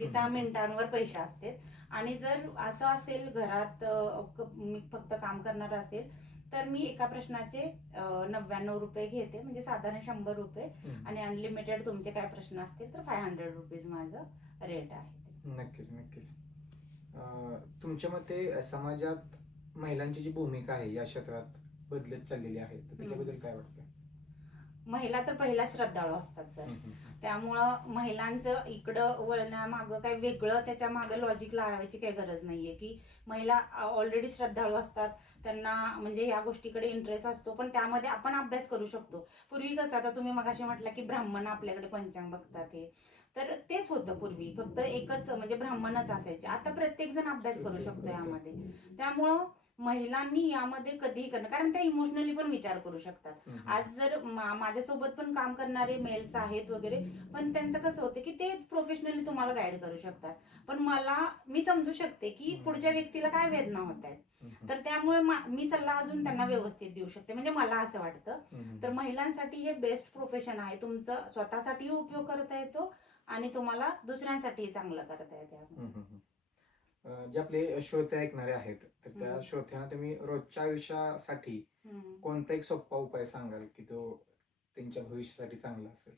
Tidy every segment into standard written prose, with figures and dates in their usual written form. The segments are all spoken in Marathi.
तिथं मिनिटांवर पैसे असतात. आणि जर असं असेल घरात मी फक्त काम करणार असेल तर मी एका प्रश्नाचे 99 रुपये घेते, म्हणजे साधारण 100 रुपये. आणि अनलिमिटेड तुमचे काय प्रश्न असतील तर 500 रुपीज माझं रेट आहे. नक्कीच नक्कीच. तुमच्या मते समाजात महिलांची जी भूमिका आहे या क्षेत्रात बदलत चाललेली आहे, तर त्याच्याबद्दल काय वाटतं? महिला तर पहिला श्रद्धाळू असतात सर. त्यामुळं महिलांचं इकडं वळण्यामागं काही वेगळं त्याच्या मागं लॉजिक लावायची काही गरज नाहीये, की महिला ऑलरेडी श्रद्धाळू असतात, त्यांना म्हणजे या गोष्टीकडे इंटरेस्ट असतो, पण त्यामध्ये आपण अभ्यास करू शकतो. पूर्वी कसं, आता तुम्ही मगाशी म्हटलं की ब्राह्मण आपल्याकडे पंचांग बघतात हे, तर तेच होतं पूर्वी, फक्त एकच म्हणजे ब्राह्मणच असायचे. आता प्रत्येक जण अभ्यास करू शकतो यामध्ये. त्यामुळं महिलांनी यामध्ये कधीही करणं, कारण त्या इमोशनली पण विचार करू शकतात. आज जर माझ्यासोबत पण काम करणारे मेल्स आहेत वगैरे, पण त्यांचं कसं होतं की ते प्रोफेशनली तुम्हाला गाईड करू शकतात, पण मी समजू शकते की पुढच्या व्यक्तीला काय वेदना होत आहेत, तर त्यामुळे मी सल्ला अजून त्यांना व्यवस्थित देऊ शकते, म्हणजे मला असं वाटतं. तर महिलांसाठी हे बेस्ट प्रोफेशन आहे. तुमचं स्वतःसाठीही उपयोग करता येतो आणि तुम्हाला दुसऱ्यांसाठीही चांगलं करता येते. जे आपले श्रोते ऐकणारे आहेत, तर त्या श्रोत्यांना तुम्ही रोजच्या आयुष्यासाठी कोणता एक सोपा उपाय सांगाल की तो त्यांच्या भविष्यासाठी चांगला असेल?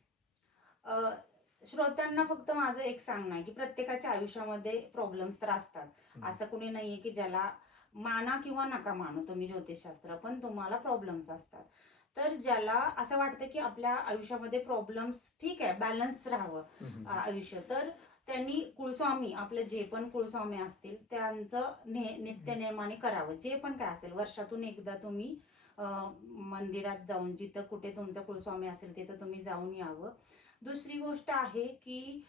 श्रोत्यांना फक्त माझं एक सांगणं आहे की प्रत्येकाच्या आयुष्यामध्ये प्रॉब्लेम्स तर असतात. असं कुणी नाहीये की ज्याला माना किंवा नका मानू तुम्ही ज्योतिषशास्त्र, पण तुम्हाला प्रॉब्लेम्स असतात. तर ज्याला असं वाटतं की आपल्या आयुष्यामध्ये प्रॉब्लेम्स ठीक आहे, बॅलन्स राहावं आयुष्य, तर त्यांनी कुलस्वामी, आपले जे पण कुलस्वामी असतील त्यांचं नित्य नियमाने करावं. जे पण काय असेल, वर्षातून एकदा तुम्ही मंदिरात जाऊन, जिथं कुठे तुमचा कुलस्वामी असेल तिथं तुम्ही जाऊन यावं. दुसरी गोष्ट आहे की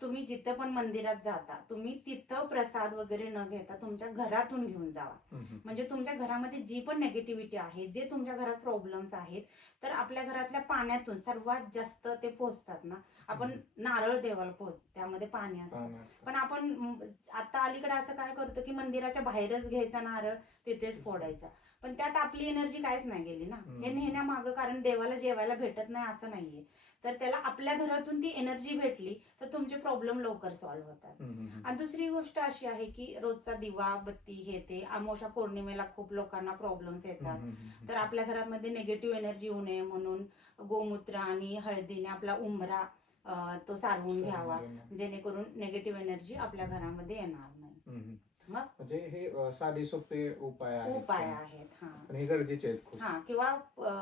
तुम्ही जिथं पण मंदिरात जाता, तुम्ही तिथं प्रसाद वगैरे न घेता तुमच्या घरातून घेऊन जावा. म्हणजे तुमच्या घरामध्ये जी पण नेगेटिव्हिटी आहे, जे तुमच्या घरात प्रॉब्लेम्स आहेत, तर आपल्या घरातल्या पाण्यातून सर्वात जास्त ते पोहोचतात ना. आपण नारळ देवाला त्यामध्ये पाणी असतं, पण आपण आता अलीकडे असं काय करतो की मंदिराच्या बाहेरच घ्यायचा नारळ, तिथेच फोडायचा, पण त्यात आपली एनर्जी काहीच नाही गेली ना. हे नेण्यामागं, कारण देवाला जेवायला भेटत नाही असं नाहीये, तर त्याला आपल्या घरातून ती एनर्जी भेटली तर तुमचे प्रॉब्लेम लवकर सॉल्व्ह होतात. आणि दुसरी गोष्ट अशी आहे की रोजचा दिवा बत्ती हे ते, अमावस्या पौर्णिमेला खूप लोकांना प्रॉब्लेम्स येतात, तर आपल्या घरामध्ये निगेटिव्ह एनर्जी येऊ नये म्हणून गोमूत्र आणि हळदीने आपला उंबरा तो सारवून घ्यावा, जेणेकरून निगेटिव्ह एनर्जी आपल्या घरामध्ये येणार नाही. म्हणजे हे साधे सोपे उपाय आहेत. पण हे गरजेचे आहेत खूप. किंवा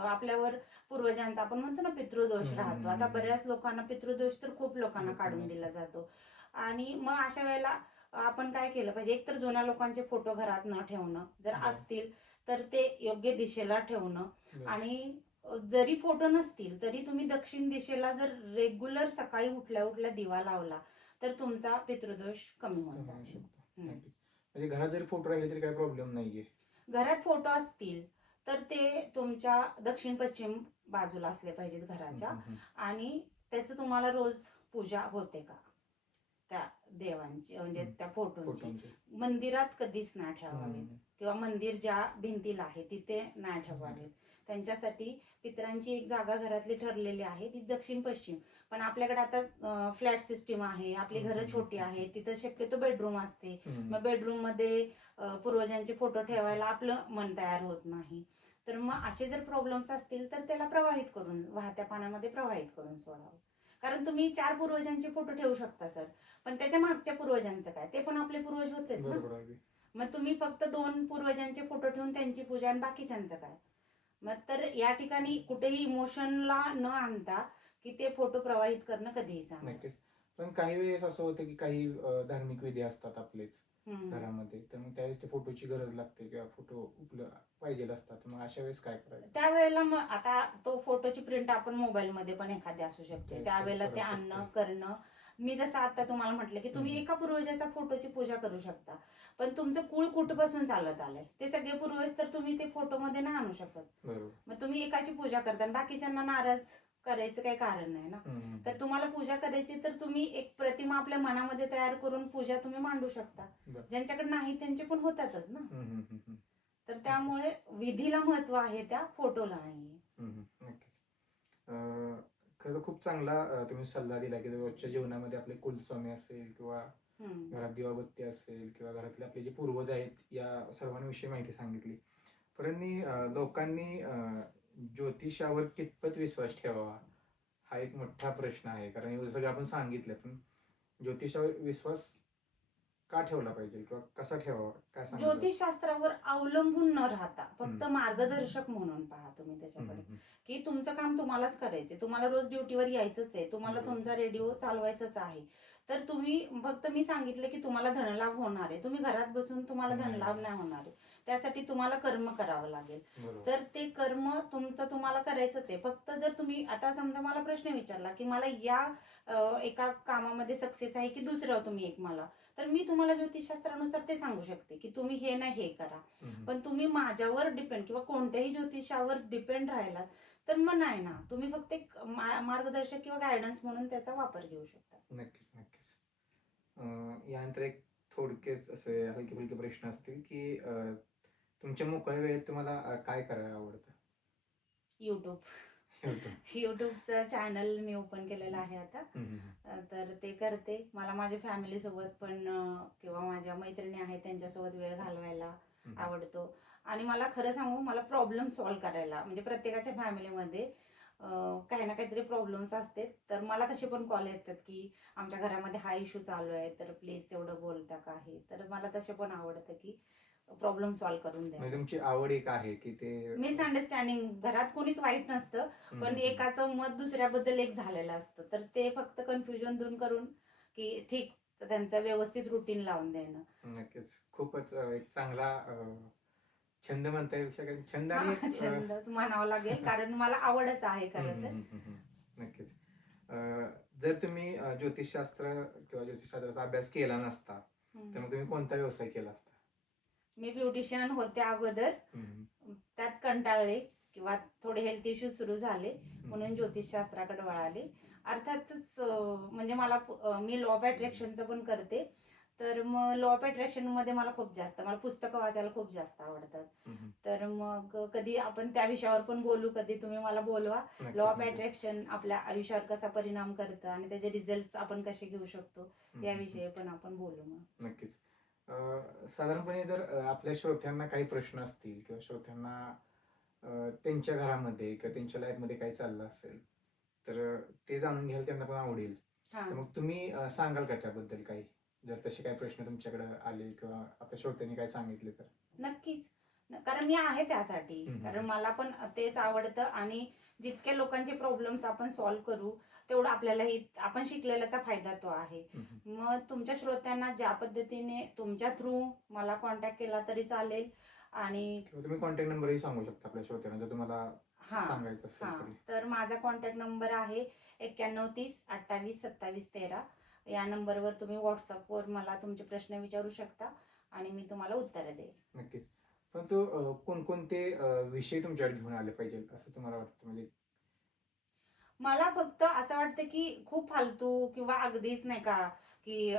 आपल्यावर पूर्वजांचा आपण म्हणतो ना पितृदोष राहतो. आता बऱ्याच लोकांना पितृदोष तर खूप लोकांना काढून दिला जातो, आणि मग अशा वेळेला आपण काय केलं पाहिजे, एकतर जुन्या लोकांचे फोटो घरात न ठेवणं, जर असतील तर ते योग्य दिशेला ठेवणं. आणि जरी फोटो नसतील तरी तुम्ही दक्षिण दिशेला जर रेग्युलर सकाळी उठल्या उठल्या दिवा लावला तर तुमचा पितृदोष कमी होऊन जातो. म्हणजे घरात जरी फोटो राहिले तरी काही प्रॉब्लेम नाहीये. घरात फोटो असतील तर ते तुमच्या दक्षिण पश्चिम बाजूला असले पाहिजेत घराच्या, आणि त्याचं तुम्हाला रोज पूजा होते का त्या देवांची, म्हणजे त्या फोटोंची. मंदिरात कधीच नाही ठेवावेत, किंवा मंदिर ज्या भिंतीला आहे तिथे नाही ठेवावेत. त्यांच्यासाठी पितरांची एक जागा घरातली ठरलेली आहे, ती दक्षिण पश्चिम. पण आपल्याकडे आता फ्लॅट सिस्टीम आहे, आपली घरं छोटी आहेत, तिथं शक्यतो बेडरूम असते, मग बेडरूम मध्ये पूर्वजांचे फोटो ठेवायला आपलं मन तयार होत नाही. तर मग असे जर प्रॉब्लेम्स असतील तर त्याला प्रवाहित करून, वाहत्या पाण्यामध्ये प्रवाहित करून सोडावं. कारण तुम्ही 4 पूर्वजांचे फोटो ठेवू शकता सर, पण त्याच्या मागच्या पूर्वजांचं काय, ते पण आपले पूर्वज होतेच ना. मग तुम्ही फक्त 2 पूर्वजांचे फोटो ठेवून त्यांची पूजा, आणि बाकीच्यांचं काय. मग तर या ठिकाणी कुठेही इमोशनला न आणता की ते फोटो प्रवाहित करणं कधीही चांगलं. पण काही वेळेस असं होतं की काही धार्मिक विधी असतात आपलेच घरामध्ये, तर मग त्यावेळेस ते फोटोची गरज लागते किंवा फोटो पाहिजे असतात, मग अशा वेळेस काय करायचं? त्यावेळेला मग आता तो फोटोची प्रिंट आपण मोबाईल मध्ये पण एखादी असू शकते, त्यावेळेला ते आणणं करणं. मी जसं आता तुम्हाला म्हटलं की तुम्ही एका पूर्वजाचा फोटोची पूजा करू शकता, पण तुमचं कुळ कुठपासून चालत आलंय ते सगळे पूर्वज तर तुम्ही ते फोटो मध्ये नाही आणू शकत. मग तुम्ही एकाची पूजा करता आणि बाकीच्यांना नाराज करायचं काही कारण नाही ना. तर तुम्हाला पूजा करायची तर तुम्ही एक प्रतिमा आपल्या मनामध्ये तयार करून पूजा तुम्ही मांडू शकता. ज्यांच्याकडे नाही त्यांचे पण होतातच ना. तर त्यामुळे विधीला महत्व आहे, त्या फोटोला नाहीये. नक्कीच. खरं खूप चांगला तुम्ही सल्ला दिला की रोजच्या जीवनामध्ये आपले कुलस्वामी असेल किंवा घरात दिवाबत्ती असेल किंवा घरातले आपले जे पूर्वज आहेत या सर्वांविषयी माहिती सांगितली. परंतु लोकांनी ज्योतिषावर कितपत विश्वास ठेवावा हा एक मोठा प्रश्न आहे. कारण एवढं सगळं आपण सांगितलं, पण ज्योतिषावर विश्वास का ठेवला पाहिजे किंवा कसा ठेवावा, काय सांगाल? ज्योतिषशास्त्रावर अवलंबून न राहता फक्त हम्म. मार्गदर्शक म्हणून पहा तुम्ही त्याच्याकडे, हम्म. की तुमचं काम तुम्हालाच करायचंय, तुम्हाला रोज ड्युटीवर यायचंच आहे, तुम्हाला बरोबर. तुमचा रेडिओ चालवायचाच आहे. तर तुम्ही फक्त मी सांगितलं की तुम्हाला धनलाभ होणार आहे, तुम्ही घरात बसून तुम्हाला नाही. धनलाभ नाही होणार आहे. त्यासाठी तुम्हाला कर्म करावं लागेल. बरोबर. तर ते कर्म तुमचं तुम्हाला करायचंच आहे. फक्त जर तुम्ही आता समजा मला प्रश्न विचारला की मला या एका कामामध्ये सक्सेस आहे की दुसरं तुम्ही एक मला, तर मी तुम्हाला ज्योतिषशास्त्रानुसार ते सांगू शकते की तुम्ही हे नाही हे करा. हम्म. पण तुम्ही माझ्यावर डिपेंड किंवा कोणत्याही ज्योतिषावर डिपेंड राहिलात तर मग नाही ना, तुम्ही फक्त एक मार्गदर्शक किंवा गायडन्स म्हणून त्याचा वापर घेऊ शकता. नक्कीच नक्कीच. यानंतर एक थोडकेच असे हलके फुलके प्रश्न असतील की तुमच्या मोकळ्या वेळेत तुम्हाला काय करायला आवडतं? युट्यूब. YouTube. युट्यूबचं चॅनल मी ओपन केलेलं आहे आता. हम्म. तर ते करते. मला माझ्या फॅमिली सोबत पण किंवा माझ्या मैत्रिणी आहेत त्यांच्यासोबत वेळ घालवायला हम्म. आवडतो. आणि मला खरं सांगू, मला प्रॉब्लेम सॉल्व्ह करायला, म्हणजे प्रत्येकाच्या फॅमिलीमध्ये काही ना काहीतरी प्रॉब्लेम्स असते. तर मला तसे पण कॉल येतात की आमच्या घरामध्ये हा इश्यू चालू आहे, तर प्लीज तेवढं बोलता का आहे. तर मला तसे पण आवडतं की प्रॉब्लेम सॉल्व्ह करून द्या. म्हणजे तुमची आवड एक आहे की ते मिसअंडरस्टँडिंग, घरात कोणीच वाईट नसतं, पण एकाचं मत दुसऱ्याबद्दल एक झालेलं असतं. तर ते फक्त कन्फ्युजन दूर करून की ठीक त्यांचं व्यवस्थित रुटीन लावून देणं. नक्कीच. खूपच एक चांगला छंद म्हणता येईल, छंद आणि एक छंदच म्हणावं लागेल, कारण मला आवडच आहे खरं तर. नक्कीच. जर तुम्ही ज्योतिषशास्त्र किंवा ज्योतिषशास्त्राचा अभ्यास केला नसता तर मग तुम्ही कोणता व्यवसाय केला असता? मी ब्युटिशियन होते अगोदर, त्यात कंटाळले किंवा थोडे हेल्थ इश्यू सुरू झाले म्हणून ज्योतिषशास्त्राकडे वळाले. अर्थातच म्हणजे मला मी लॉ ऑफ अट्रॅक्शनचं पण करते. तर मग लॉ ऑफ अट्रॅक्शन मध्ये मला खूप जास्त, मला पुस्तकं वाचायला खूप जास्त आवडतात. तर मग कधी आपण त्या विषयावर पण बोलू, कधी तुम्ही मला बोलवा. लॉ ऑफ अट्रॅक्शन आपल्या आयुष्यावर कसा परिणाम करतं आणि त्याचे रिझल्ट आपण कसे घेऊ शकतो याविषयी पण आपण बोलू. मग नक्कीच. साधारणपणे जर आपल्या श्रोत्यांना काही प्रश्न असतील किंवा श्रोत्यांना त्यांच्या घरामध्ये किंवा त्यांच्या लाईफमध्ये काही चाललं असेल तर ते जाणून घ्यायला त्यांना पण आवडेल. तर मग तुम्ही सांगाल का त्याबद्दल काही, जर तसे काही प्रश्न तुमच्याकडे आले किंवा आपल्या श्रोत्यांनी काय सांगितले तर? नक्कीच, कारण मी आहे त्यासाठी. कारण मला पण तेच आवडतं आणि जितके लोकांचे प्रॉब्लेम्स आपण सॉल्व्ह करू तेवढं आपल्यालाही, आपण शिकलेल्याचा फायदा तो आहे. मग तुमच्या श्रोत्यांना ज्या पद्धतीने तुमच्या थ्रू मला कॉन्टॅक्ट केला तरी चालेल. आणि तुम्ही कॉन्टॅक्ट नंबरही सांगू शकता आपल्या श्रोत्यांना जर तुम्हाला सांगायचं असेल तर माझा कॉन्टॅक्ट नंबर आहे 9130282713. या नंबरवर तुम्ही व्हॉट्सअपवर मला तुमचे प्रश्न विचारू शकता आणि मी तुम्हाला उत्तरं देईल. नक्कीच. पण तो कोणकोणते विषय तुमच्याकडे घेऊन आले पाहिजे असं तुम्हाला वाटतं? म्हणजे मला फक्त असं वाटतं की खूप फालतू किंवा अगदीच नाही का की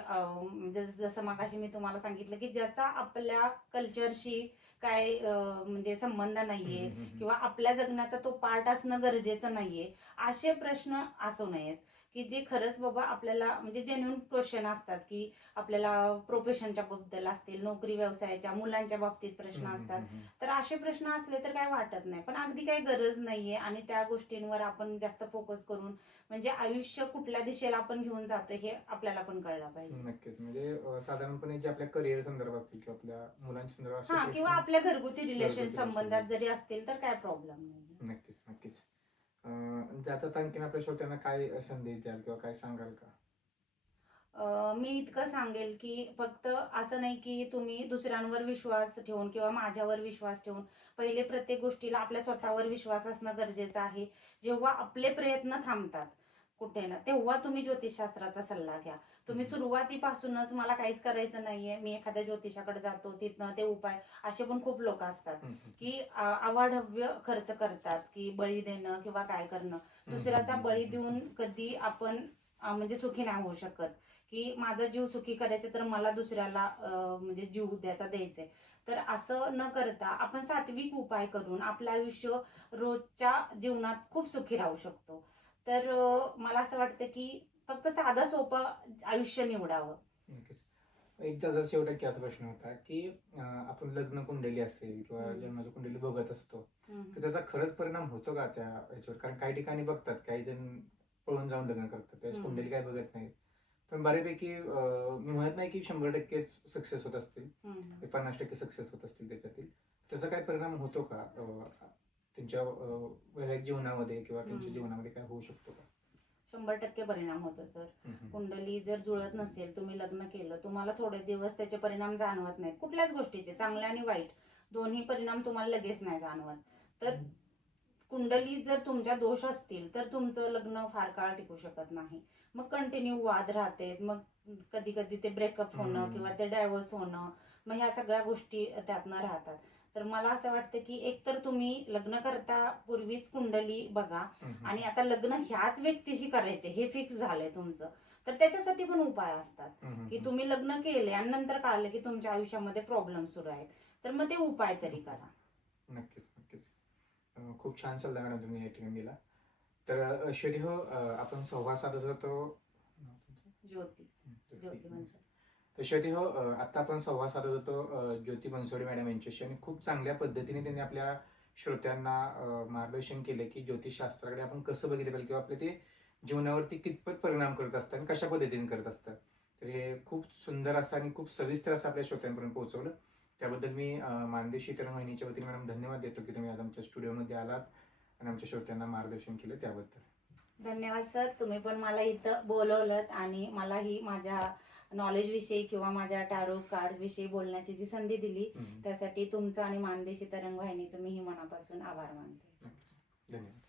जसं मगाशी मी तुम्हाला सांगितलं की ज्याचा आपल्या कल्चरशी काय म्हणजे संबंध नाहीये किंवा आपल्या जगण्याचा तो पार्ट असणं गरजेचं नाहीये, असे प्रश्न असू नयेत. की जे खरंच बाबा आपल्याला म्हणजे जेन्युइन क्वेश्चन असतात, की आपल्याला प्रोफेशनच्या बद्दल असतील, नोकरी व्यवसायाच्या, मुलांच्या बाबतीत प्रश्न असतात. तर असे प्रश्न असले तर काय वाटत नाही, पण अगदी काही गरज नाहीये आणि त्या गोष्टींवर आपण जास्त फोकस करून म्हणजे आयुष्य कुठल्या दिशेला आपण घेऊन जातोय हे आपल्याला पण कळलं पाहिजे. नक्कीच. म्हणजे साधारणपणे जे आपल्या करिअर संदर्भात असतील किंवा आपल्या मुलांच्या संदर्भात किंवा आपल्या घरगुती रिलेशन संबंधात जरी असतील तर काय प्रॉब्लेम नाही. नक्कीच नक्कीच. जातात आणखीन आपल्या श्रोत्यांना काय संदेश द्याल किंवा काय सांगाल का? मी इतकं सांगेल की फक्त असं नाही की तुम्ही दुसऱ्यांवर विश्वास ठेवून किंवा माझ्यावर विश्वास ठेवून, पहिले प्रत्येक गोष्टीला आपल्या स्वतःवर विश्वास असणं गरजेचं आहे. जेव्हा आपले प्रयत्न थांबतात कुठे ना, तेव्हा तुम्ही ज्योतिषशास्त्राचा सल्ला घ्या. तुम्ही सुरुवातीपासूनच मला काहीच करायचं नाहीये, मी एखाद्या ज्योतिषाकडे जातो तिथनं ते उपाय, असे पण खूप लोक असतात की अवाढव्य खर्च करतात की बळी देणं किंवा काय करणं. दुसऱ्याचा बळी देऊन कधी आपण म्हणजे सुखी नाही होऊ शकत. की माझा जीव सुखी करायचा तर मला दुसऱ्याला म्हणजे जीव द्यायचाय. तर असं न करता आपण सात्विक उपाय करून आपलं आयुष्य रोजच्या जीवनात खूप सुखी राहू शकतो. तर मला असं वाटतं की फक्त साधं सोपं आयुष्य निवडावं. नक्कीच. एकदा जर शेवटी असा प्रश्न होता की आपण लग्न कुंडली असेल किंवा हम्म. जन्माची कुंडली बघत असतो, हम्म. तर त्याचा खरंच परिणाम होतो का त्या याच्यावर? कारण काही ठिकाणी बघतात, काही जण पळून जाऊन लग्न करतात, त्यावेळेस हम्म. कुंडली काय बघत नाहीत. पण बऱ्यापैकी मी म्हणत नाही की 100%च सक्सेस होत असतील, हम्म. 50% सक्सेस होत असतील त्याच्यातील. त्याचा काय परिणाम होतो का त्यांच्या वैवाहिक जीवनामध्ये किंवा त्यांच्या हम्म. जीवनामध्ये काय होऊ शकतो का? 100% परिणाम होतो सर. हम्म. कुंडली जर जुळत नसेल, तुम्ही लग्न केलं, तुम्हाला थोडे दिवस त्याचे परिणाम जाणवत नाहीत, कुठल्याच गोष्टीचे, चांगले आणि वाईट दोन्ही परिणाम तुम्हाला लगेच नाही जाणवत. तर कुंडली जर तुमच्या दोष असतील तर तुमचं लग्न फार काळ टिकू शकत नाही. मग कंटिन्यू वाद राहते, मग कधी कधी ते ब्रेकअप होणं किंवा ते डायव्होर्स होणं, मग ह्या सगळ्या गोष्टी त्यातनं राहतात. तर मला असं वाटतं की एकतर तुम्ही लग्न करता पूर्वीच कुंडली बघा, आणि आता लग्न ह्याच व्यक्तीशी करायचे हे फिक्स झालंय तुमचं, तर त्याच्यासाठी पण उपाय असतात. की तुम्ही लग्न केले आणि नंतर कळालं की तुमच्या आयुष्यामध्ये प्रॉब्लेम सुरू आहेत, तर मग ते उपाय तरी करा. नक्कीच नक्कीच. खूप छान सल्ला मॅडम तुम्ही या ठिकाणी दिला. तर अश्वती हो, आपण संवाद साधत होतो. ज्योती ज्योती म्हणजे अश्वती हो, आता आपण संवाद साधत होतो ज्योती बनसोडे मॅडम यांच्याशी, आणि खूप चांगल्या पद्धतीने त्यांनी आपल्या श्रोत्यांना मार्गदर्शन केले की ज्योतिषशास्त्राकडे आपण कसं बघितलं पाहिजे किंवा आपल्या ते जीवनावरती कितपत परिणाम करत असतात आणि कशा पद्धतीने करत असतात. तर हे खूप सुंदर असं आणि खूप सविस्तर असं आपल्या श्रोत्यांपर्यंत पोहोचवलं. त्याबद्दल मी मानदेशी तरुण वाहिनीच्या वतीने मॅडम धन्यवाद देतो की तुम्ही आज आमच्या स्टुडिओमध्ये आलात आणि आमच्या श्रोत्यांना मार्गदर्शन केलं त्याबद्दल. धन्यवाद सर, तुम्ही पण मला इथं बोलवलं आणि मलाही माझ्या नॉलेज विषयी किंवा माझ्या टॅरो कार्ड विषयी बोलण्याची जी संधी दिली, त्यासाठी तुमचं आणि मानदेशी तरंग वाहिनीचं मीही मनापासून आभार मानते. धन्यवाद.